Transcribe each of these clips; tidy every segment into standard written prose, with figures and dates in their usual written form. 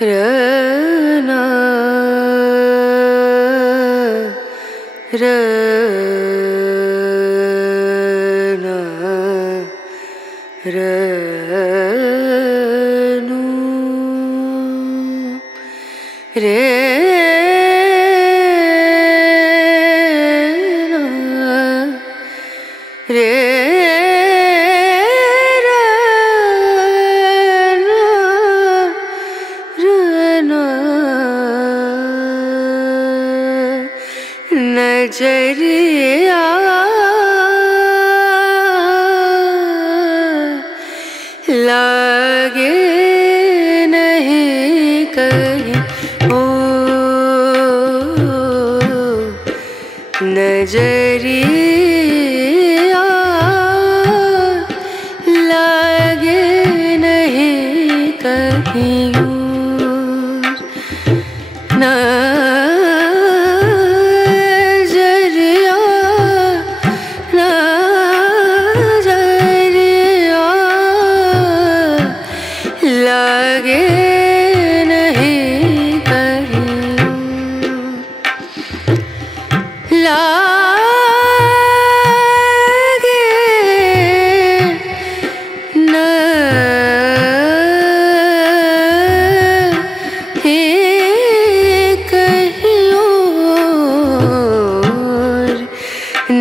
रना रना रनु रे रे नजरिया लागे नहीं कहीं ओ नजरिया लागे नहीं कहीं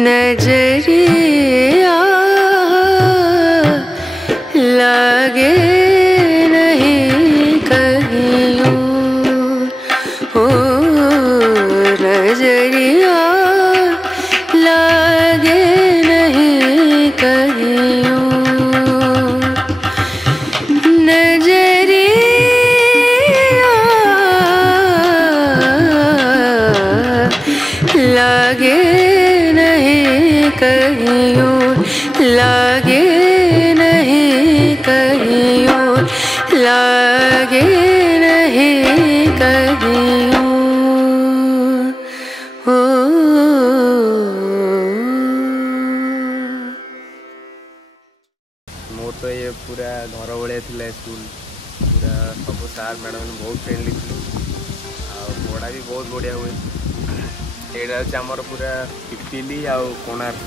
नजरिया लागे नहीं कहीं ओ नजरिया लागे नहीं कहीं नजरिया लागे कहीं लागे नहीं कहीं लागे नहीं कहीं ओ मोर तो ये पूरा घर भाया थी स्कूल पूरा सब सार मैडम बहुत फ्रेंडली थी पढ़ा भी बहुत बढ़िया हुए यहाँ हूँ आमर पूरा पिपिली आउ कोणार्क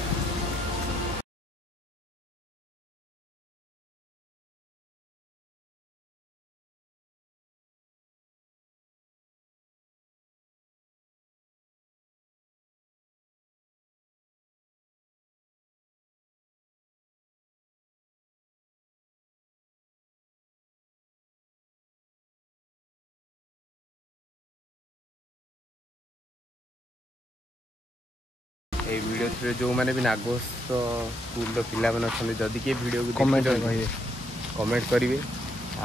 ये वीडियो थ्रू जो मैंने भी नागोस स्कूल पिला मैंने अच्छा जदि किए वीडियो को कमेंट करेंगे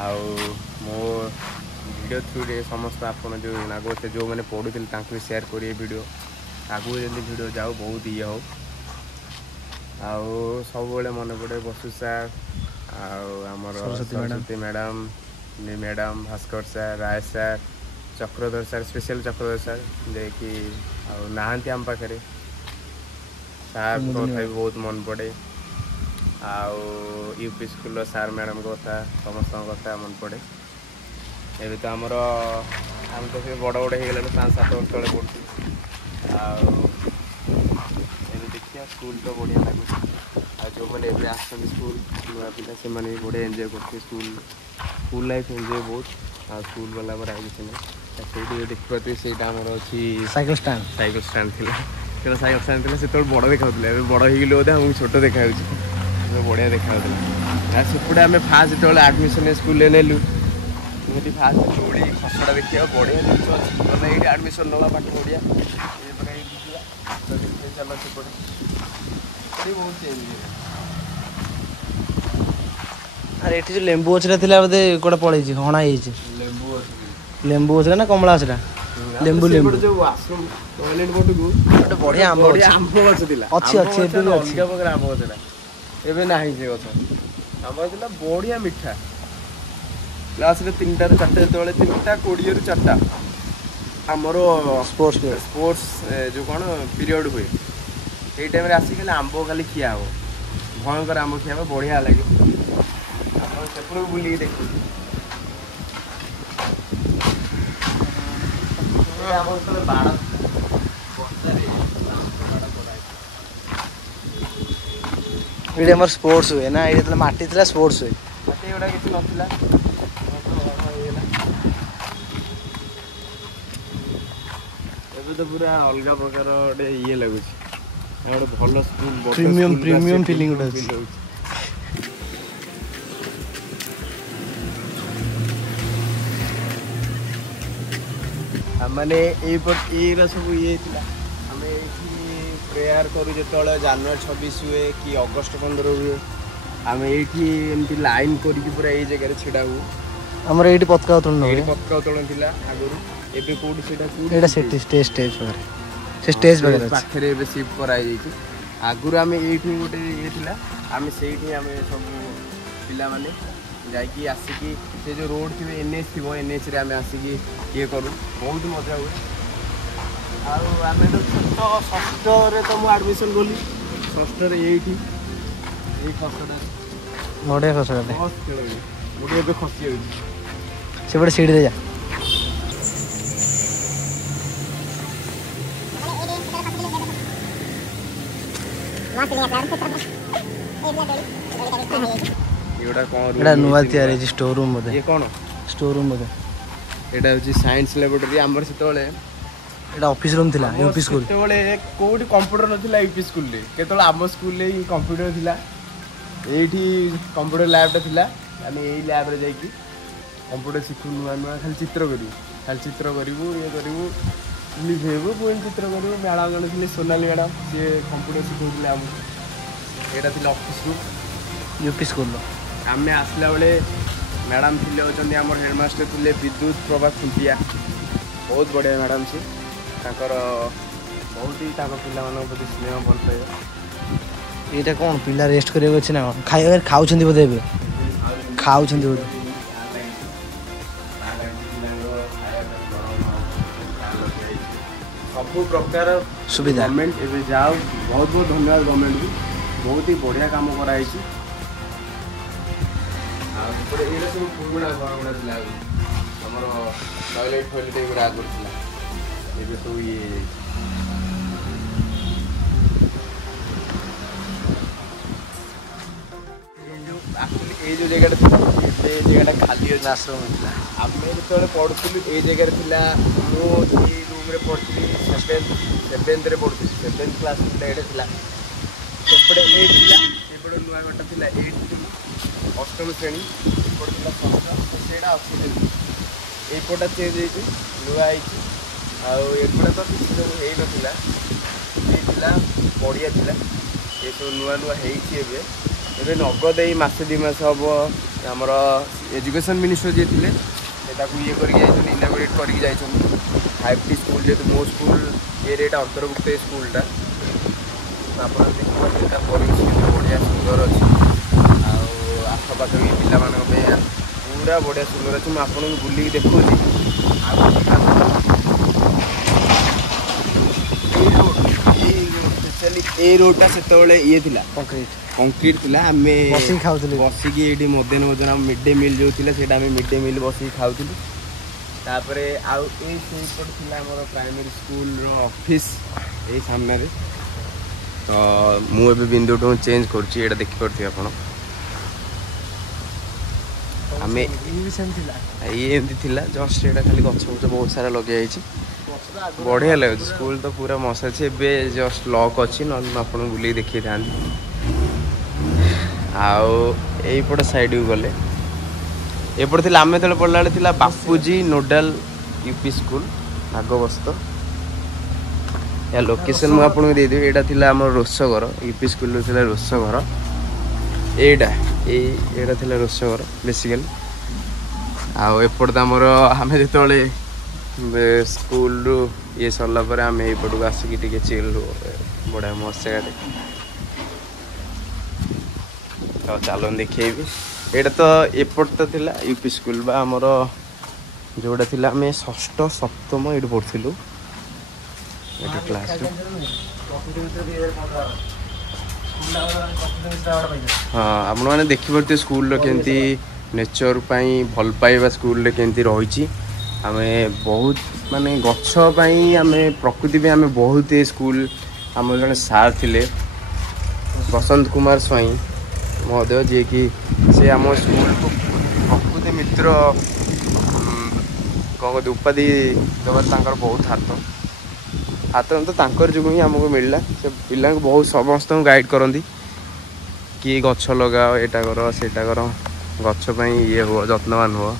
आउ मो वीडियो थ्रू रे समस्त आप जो नागोस जो मैंने पढ़ुते भी शेयर करेंगे वीडियो आगू जल्दी वीडियो जाओ बहुत ये हो आउ सब मन पड़े बसु सार आमर सरस्वती मैडम मैडम भास्कर सार राय सार चक्रधर सार स्पेशल चक्रधर सार जे कि नहांती आम पाखे सार कथा भी बहुत मन पड़े आउ यूपी स्कूल सार मैडम कथा समस्त कथा मन पड़े एवं तो आमर आम तो बड़ बड़ हो गला 5-7 वर्ष तले पढ़ु देखिए स्कूल तो बढ़िया लगे जो मैंने स्कूल नुआ पिला से भी बढ़िया एंजॉय करते स्कूल लाइफ एंजॉय बहुत आ स्कूल गला पर किसी ना देखिए से अच्छी साइकिल स्टैंड थी साइकिल स्टैंड थी से बड़ देखा बड़ हो बोधे आमको छोट देखा बढ़िया देखा सेपटे आम फास्ट जो आडमिशन स्कूल नेलु फास्ट चूड़ी खसड़ा देखिए बढ़िया जिन अच्छी ये आडमिशन ना पाठ बढ़िया चल सेपटे बहुत चेंज अरे ये जो लेंबू गछटा थिला बोधे कोडा पळै छी हणा हे छी लेंबू गछटा ना कमला गछटा लेंबू जो वाशरूम टॉयलेट बोर्ड को गोटे बढ़िया आंब गछ थिला अच्छी अच्छी एबे अच्छी का बगर आंब गछटा एबे नाही से गछ आंब थिला बढ़िया मिठा क्लास रे 3टा रे 4टा तळे 3टा 20 रे 4टा हमरो स्पोर्ट्स जो कोन पीरियड हुए ए टाइम रे आसी खाली आंब खाली खिया हो भयंकर आंब खिया बढ़िया लगे सेपड़ बुलिक देखो ଏଇଠି ଆମର ସ୍ପୋର୍ଟସ୍ ହୁଏ ନା ଏଇଠି ଯେତେବେଳେ ମାଟି ଥିଲା ସ୍ପୋର୍ଟସ୍ ହୁଏ। ମାଟି ଏଗୁଡ଼ା କିଛି ନଥିଲା। ଏବେ ତ ପୁରା ଅଲଗା ପ୍ରକାର ଗୋଟେ ଇଏ ଲାଗୁଛି। ଗୋଟେ ଭଲ ସ୍କୁଲ ପ୍ରିମିୟମ ଫିଲିଂ ଗୋଟେ ଅଛି। ମାନେ ଏଇରା ସବୁ ଇଏ ଥିଲା। ଆମେ ଏଇଠି ପ୍ରେୟାର କରୁ ଯେତେବେଳେ ଜାନୁଆରୀ 26 ହୁଏ କି ଅଗଷ୍ଟ 15 ହୁଏ। ଆମେ ଏଇଠି ଏମିତି ଲାଇନ୍ କରିକି ପୁରା ଏଇ ଜାଗାରେ ଛିଡ଼ା ହୁଏ। ଆମର ଏଇଠି ପତାକା ଉତ୍ତୋଳନ ହୁଏ। ଏଇଠି ପତାକା ଉତ୍ତୋଳନ ଥିଲା ଆଗରୁ। ଏବେ କୋଉଠି ସେଇଟା ଏଇଟା ସେଠି ଷ୍ଟେଜ୍ ପାଖରେ। ସେ ଷ୍ଟେଜ୍ ପାଖରେ ଏବେ ସିଫ୍ଟ କରାଯାଇଛି। ଆଗରୁ ଆମେ ଏଇଠି ଗୋଟେ ଇଏ ଥିଲା। ଆମେ ସେଇଠି ଆମେ ସବୁ ପିଲାମାନେ ଯାଇକି ଆସିକି ସେ ଯେଉଁ ରୋଡ଼ ଥିବେ NH ଥିବ NHରେ ଆମେ ଆସିକି ଇଏ କରୁ। ବହୁତ ମଜା ହୁଏ। ଆଉ ଆମେ ତ ଛୋଟ ଷଷ୍ଠରେ ତ ମୁଁ ଆଡ଼ମିସନ୍ କଲି। ଷଷ୍ଠରେ ଏଇଠି ଏଇ ଖସଡ଼ା ବଢ଼ିଆ ଖସଡ଼ାଟେ। ବହୁତ ଖେଳ ହୁଏ। ମୁଁ ଏବେ ଖସି ଯାଉଛି। ସେପଟେ ସିଡ଼ି ଦେଇ ଯା। ଏଇଟା ନୂଆ ତିଆରି ହେଇଛି ଷ୍ଟୋର ରୁମ୍ ବୋଧେ। ଇଏ କ'ଣ ଷ୍ଟୋର ରୁମ୍ ବୋଧେ। ଏଇଟା ହେଉଛି ସାଇନ୍ସ ଲ୍ୟାବରେଟୋରୀ। ଆମର ସେତେବେଳେ ଏଇଟା ଅଫିସ୍ ରୁମ୍ ଥିଲା ୟୁପି ସ୍କୁଲ। ସେତେବେଳେ କୋଉଠି କମ୍ପ୍ୟୁଟର ନଥିଲା ୟୁପି ସ୍କୁଲରେ। କେତେବେଳେ ଆମ ସ୍କୁଲରେ ହିଁ କମ୍ପ୍ୟୁଟର ଥିଲା। ଏଇଠି କମ୍ପ୍ୟୁଟର ଲ୍ୟାବ୍ଟା ଥିଲା। ଆମେ ଏଇ ଲ୍ୟାବ୍ରେ ଯାଇକି କମ୍ପ୍ୟୁଟର ଶିଖୁ। ନୂଆ ନୂଆ ଖାଲି ଚିତ୍ର କରିବୁ। ଇଏ କରିବୁ ଲିଭେଇବୁ ପୁଣି ଚିତ୍ର କରିବୁ। ମ୍ୟାଡ଼ାମ୍ ଜଣେ ଥିଲେ ସୋନାଲି ମ୍ୟାଡ଼ାମ୍। ସିଏ କମ୍ପ୍ୟୁଟର ଶିଖାଉଥିଲେ ଆମକୁ। ଏଇଟା ଥିଲା ଅଫିସ୍ ରୁମ୍ ୟୁପି ସ୍କୁଲର। ଆମେ ଆସିଲା ବେଳେ ମ୍ୟାଡ଼ାମ୍ ଥିଲେ ହେଉଛନ୍ତି ଆମର ହେଡ଼ମାଷ୍ଟର ଥିଲେ ବିଦ୍ୟୁତ ପ୍ରଭା ଖୁଣ୍ଟିଆ। ବହୁତ ବଢ଼ିଆ ମ୍ୟାଡ଼ାମ୍ ସିଏ। ତାଙ୍କର ବହୁତ ହି ତାଙ୍କ ପିଲାମାନଙ୍କ ପ୍ରତି ସ୍ନେହ ଭଲ ପାଇବା। ଏଇଟା କ'ଣ ପିଲା ରେଷ୍ଟ କରିବାକୁ ଅଛି ନା କ'ଣ? ଖାଉଛନ୍ତି ବୋଧେ ଏବେ। ଖାଉଛନ୍ତି ବୋଧେ। ସବୁ ପ୍ରକାର ସୁବିଧା ଗଭର୍ଣ୍ଣମେଣ୍ଟ ଏବେ ଯାଉ। ବହୁତ ବହୁତ ଧନ୍ୟବାଦ ଗଭର୍ଣ୍ଣମେଣ୍ଟକୁ। ବହୁତ ହି ବଢ଼ିଆ କାମ କରାହେଇଛି। ଆଉ ସେପଟେ ଏଇଟା ସବୁ ପୁରୁଣା ଘର ଗୁଡ଼ା ଥିଲା ଆଗରୁ। ଆମର ଟଏଲେଟ୍ ଫଏଲେଟ୍ ଏଗୁଡ଼ା ଆଗରୁ ଥିଲା। ଏବେ ସବୁ ଇଏ ଆକ୍ଚୁଆଲି ଏଇ ଯେଉଁ ଜାଗାଟା ଥିଲା ସେ ଜାଗାଟା ଖାଲି ଅଛି। ଆଶ୍ରମ ଥିଲା। ଆମେ ଯେତେବେଳେ ପଢ଼ୁଥିଲୁ ଏଇ ଜାଗାରେ ଥିଲା। ମୁଁ ଏଇ ରୁମ୍ରେ ପଢ଼ୁଥିଲି। ସେଭେନ୍ଥରେ ପଢ଼ୁଥିଲି। 7th କ୍ଲାସ୍ ଏଇଟା ଥିଲା। ସେପଟେ 8 ଥିଲା। ଏପଟେ ନୂଆ ଘରଟା ଥିଲା 8 ଥିଲା। 8ମ ଶ୍ରେଣୀ। ଏପଟେ ଥିଲା 6ଠ। ସେଇଟା ଅଛି ସେମିତି। ଏଇପଟା ଚେଞ୍ଜ ହେଇଛି ନୂଆ ହେଇଛି। ଆଉ ଏପଟେ ତ କିଛି ସବୁ ହେଇନଥିଲା। ଏଇ ଥିଲା ପଡ଼ିଆ ଥିଲା। ଏସବୁ ନୂଆ ନୂଆ ହେଇଛି ଏବେ। ଏବେ ନଗଦ ଏଇ ମାସେ 2 ମାସ ହେବ ଆମର ଏଜୁକେସନ୍ ମିନିଷ୍ଟର ଯିଏ ଥିଲେ ସେ ତାକୁ ଇଏ କରିକି ଯାଇଛନ୍ତି। ଇନାଗୁରେଟ୍ କରିକି ଯାଇଛନ୍ତି। 5T ସ୍କୁଲ୍ ଯେହେତୁ ମୋ ସ୍କୁଲ୍ ଇଏରେ ଏଇଟା ଅନ୍ତର୍ଭୁକ୍ତ ଏଇ ସ୍କୁଲ୍ଟା। ଆପଣ ଦେଖିପାରୁଥିବେ ତା ପରିବେଶ କେତେ ବଢ଼ିଆ ସୁନ୍ଦର ଅଛି। ଆଉ ଆଖପାଖ ବି ପିଲାମାନଙ୍କ ପାଇଁ ପୁରା ବଢ଼ିଆ ସୁନ୍ଦର ଅଛି। ମୁଁ ଆପଣଙ୍କୁ ବୁଲିକି ଦେଖାଉଛି। ଆଉ ସ୍ପେଶାଲି ଏଇ ରୋଡ଼ଟା ସେତେବେଳେ ଇଏ ଥିଲା କଂକ୍ରିଟ୍ ଥିଲା। ଆମେ ବସିକି ଖାଉଥିଲୁ। ବସିକି ଏଇଠି ମଧ୍ୟାହ୍ନ ଭୋଜନ ମିଡ୍ ଡେ ମିଲ୍ ଯେଉଁ ଥିଲା ସେଇଟା ଆମେ ମିଡ୍ ଡେ ମିଲ୍ ବସିକି ଖାଉଥିଲୁ। ତାପରେ ଆଉ ଏଇ ସେଇପଟେ ଥିଲା ଆମର ପ୍ରାଇମେରୀ ସ୍କୁଲର ଅଫିସ୍ ଏଇ ସାମ୍ନାରେ। ତ ମୁଁ ଏବେ ବିନ୍ଦୁଠୁ ଚେଞ୍ଜ କରୁଛି। ଏଇଟା ଦେଖିପାରୁଥିବେ ଆପଣ। ଆମେ ଇଏ ଏମିତି ଥିଲା ଜଷ୍ଟ ଏଇଟା ଖାଲି ଗଛ ଫଛ ବହୁତ ସାରା ଲଗାଯାଇଛି। ବଢ଼ିଆ ଲାଗୁଛି। ସ୍କୁଲ ତ ପୁରା ମସ୍ତ ଅଛି। ଏବେ ଜଷ୍ଟ ଲକ୍ ଅଛି। ନହେଲେ ମୁଁ ଆପଣଙ୍କୁ ବୁଲିକି ଦେଖେଇଥାନ୍ତି। ଆଉ ଏଇପଟ ସାଇଡ଼କୁ ଗଲେ ଏପଟେ ଥିଲା ଆମେ ଯେତେବେଳେ ପଢ଼ିଲା ବେଳେ ଥିଲା ବାପୁଜୀ ନୋଡାଲ ୟୁପି ସ୍କୁଲ ଭାଗବସ୍ତ। ଏହା ଲୋକେସନ୍ ମୁଁ ଆପଣଙ୍କୁ ଦେଇଦେବି। ଏଇଟା ଥିଲା ଆମର ରୋଷଘର। ୟୁପି ସ୍କୁଲର ଥିଲା ରୋଷଘର। ଏଇଟା ଥିଲା ରୋଷଘର ବେସିକାଲି। ଆଉ ଏପଟେ ତ ଆମର ଆମେ ଯେତେବେଳେ ସ୍କୁଲରୁ ଇଏ ସରିଲା ପରେ ଆମେ ଏଇପଟକୁ ଆସିକି ଟିକେ ଚିଲ୍ ବଢ଼ିଆ ମସ୍ତ ଜାଗାଟେ। ତ ଚାଲନ୍ତୁ ଦେଖେଇବି। ଏଇଟା ତ ଏପଟ ତ ଥିଲା ୟୁପି ସ୍କୁଲ ବା ଆମର ଯେଉଁଟା ଥିଲା ଆମେ 6ଠ 7ମ ଏଇଠି ପଢ଼ୁଥିଲୁ। ଏଇଠି କ୍ଲାସ୍ ହଁ ଆପଣମାନେ ଦେଖିପାରୁଥିବେ ସ୍କୁଲର କେମିତି ନେଚର ପାଇଁ ଭଲ ପାଇବା ସ୍କୁଲରେ କେମିତି ରହିଛି। आमे बहुत माने गछ पई आमे प्रकृति पे आमे बहुत ए स्कूल आम जने सार थिले बसंत कुमार स्वाई महोदय जे कि से आम स्कूल को प्रकृति मित्र कौन कहते उपाधि देवार तांकर बहुत हाथ तो तांकर जो ही आमको मिलला से पिला बहुत समस्त गाइड करती कि गछ लगाओ एटा करो सेटा करो गछ पई ये हो जत्नवान हो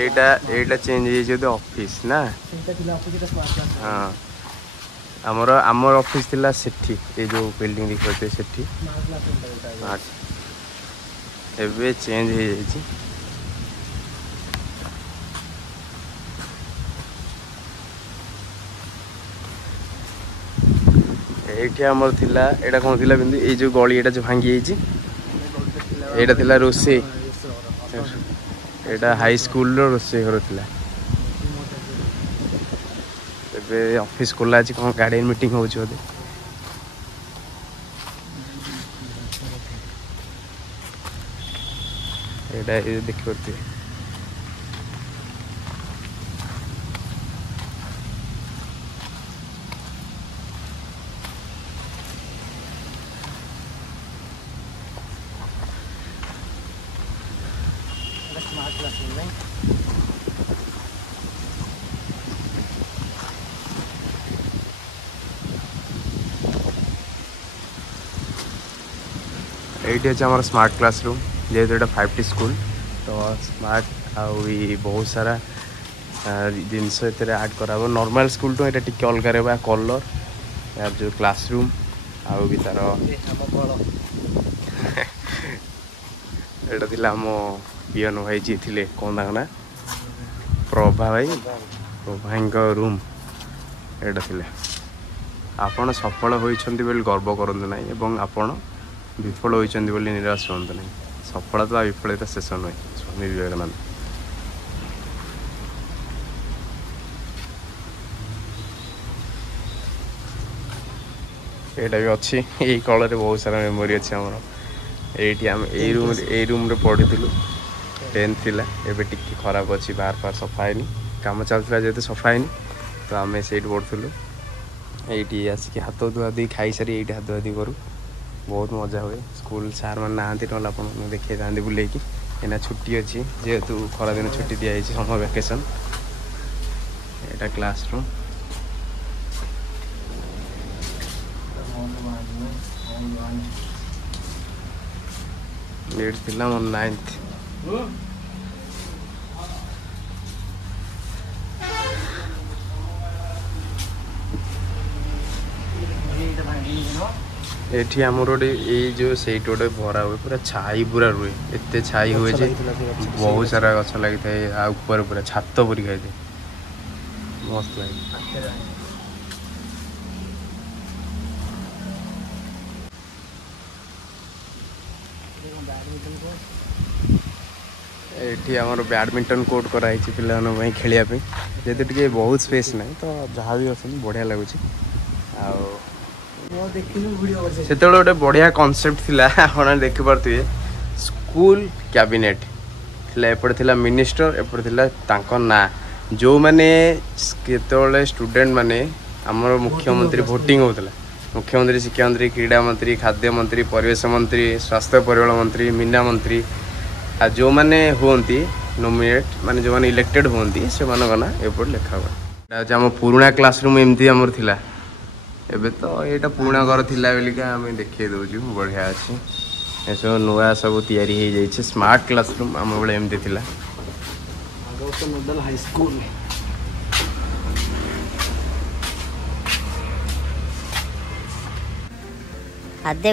एटा चेंज हो ऑफिस ना हाँ आमर आमर ऑफिस थिला सेठी ए जो बिल्डिंग दिखते सेठी एबे चेंज हो जाइए एठी आमर थिला एटा कोन थिला बिंदु ए जो गली एटा जो भांगी जाइए एटा थिला रोसे एटा हाई स्कूल रो रोसे घर थिला एबे ऑफिस खोला अछि कोन गार्डन मीटिंग होउछ बोधे एटा ए देख करते एठी अछि हमर स्मार्ट क्लासरूम जेहेतु एटा 5T स्कूल तो स्मार्ट आउ बहुत सारा जिनस ऐड करा नॉर्मल स्कूल तो ये टिके अलग रहा कलर यार जो क्लासरूम आउ भी तार एटा थिला मो पियन भाई जी थिले कोन दाना प्रभा भाई रूम एटा थिले आपण सफल होइछंती बेल गर्व करंतु नाही एवं आपण विफल होइछंती बोली निराश होंतु नाही सफलता विफलता शेष नुहे स्वामी विवेकानंद एटा भी अच्छी यही कल रे बहुत सारा मेमोरी अच्छी आम ये रूम रे पढ़ी 10th थिला एबे टिके खराब अच्छी बाहर बाहर सफा है काम चलता जेहतु सफा है तो आम से पढ़ुलु ये आसिक हाथ धुआ दी खाई सारी ये हाथ धुआ दी करूँ बहुत मजा हुए स्कूल सार मैंने नहांती ना आप देखी था बुलेकी एना छुट्टी अच्छी जेहेतु खरा दिन छुट्टी दिखाई समर वैकेशन एटा क्लासरूम एट थिला मोर 9th एठी आमर गोटे ये जो सेट गोटे भरा हुए पूरा छाई पूरा रुए एत छाई हुए जे बहुत सारा गछ लगी था ऊपर पूरा छात पूरी खाई थे मस्त लगे एठी आमर बैडमिंटन कोर्ट कराई पे खेलिया जेते टिके बहुत स्पेस नहीं तो जहाँ भी अच्छे बढ़िया लगुच से गोटे बढ़िया कॉन्सेप्ट थिला आपण देखि पारथि स्कूल कैबिनेट थिला एपटे थिला मिनिस्टर एपटे थिला तांको ना जो माने केतोले स्टूडेंट माने हमर मुख्यमंत्री वोटिंग होतला मुख्यमंत्री शिक्षा मंत्री क्रीड़ा मंत्री खाद्य मंत्री परिवेश मंत्री स्वास्थ्य परिवार मंत्री मीना मंत्री आ जो माने होंती नॉमिनेट माने जो माने इलेक्टेड होंती से मानक ना एपट लिखा हुआ हम पुराना क्लासरूम एमती हमर थिला एबे तो यहाँ पुराना घर थिला बेलिका आम देखे दौचु बढ़िया अच्छे ये सब नुआ सब तैयारी हो जाइए स्मार्ट क्लासरूम आम बेले एमती थिला नोडल हाई स्कूल अदे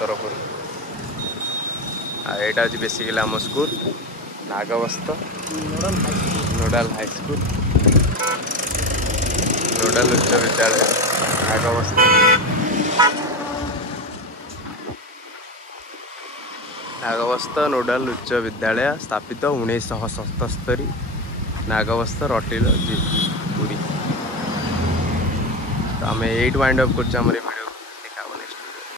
तरफ एटा हूँ बेसिकली आम स्कूल नागबस्त नोडाल हाई स्कूल नोडाल उच्च विद्यालय नागबस्त नागबस्त नोडाल उच्च विद्यालय स्थापित 1977 नागबस्त रटिल पुरी तो आम 8 वाइंड अप कर